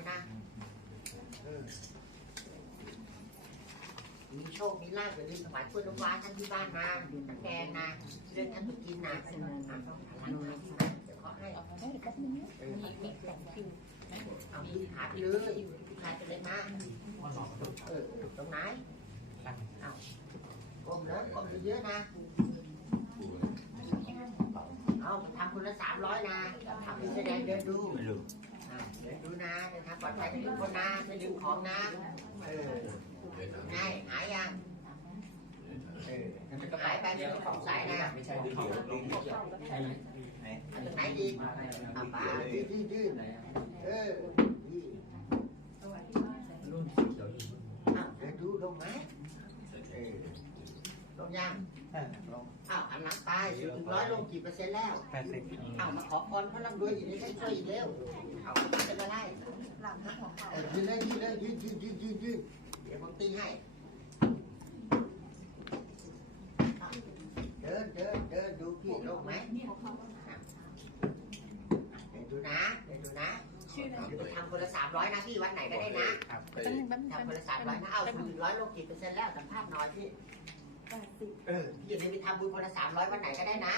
อยนะเออมีโชค มีลาภอย่าลืมถวายกล้วยน้ำว้าท่านที่บ้านนะอยู่ตะแกรงนะเรื่องท่านไปกินนะอะต้องหาร้านมาที่บ้านเดี๋ยวเขาให้เอาได้เดี๋ยวแป๊บนึงนะเออมีมีแต่งคิวเอาที่ขาไปเลยที่ขาไปเลยนะเออเออตรงไหนเอาก้มเลยก้มเยอะๆนะเอาทำคนละสามร้อยนะทำเป็นแสดงเดินดูไม่รู้อ่าเดิ นดูนะเดินทางปลอดภัยทุกคนนะไม่ลืมของนะ เออไงหายยังหายไปไม่ต้องสงสัยนะไม่ใช่ที่เกี่ยวลงเกี่ยวใช่ไหมไหนไหนดีเอาป้าดื้อดื้อดื้อเออรุ่นสีเขียวอยู่เอาเดินดูลงไหมเออลงยังลงอ้าวอันหลังไปสิบถึงร้อยลงกี่เปอร์เซ็นต์แล้วแปดสิบเอาวมาขอพรพระร่ำรวยอีกนิดให้ช่วยอีกเร็วเอาเป็นอะไร หลังหัวเข่ายืนเลยยืนเลยยืนยืนยืนยืนยืนเดี๋ยวผมตีให้เดินเดินเดินดูพี่ลงไหมอะเดินดูนะเดินดูนะชื่ออะไรทำคนละสามร้อยนะพี่วัดไหนก็ได้นะทำคนละสามร้อยนะเอาคุณร้อยลงกี่เปอร์เซ็นต์แล้วสัมภาษณ์น่อยพี่เออพี่อย่าลืมไปทำบุญคนละสามร้อยวันไหนก็ได้นะ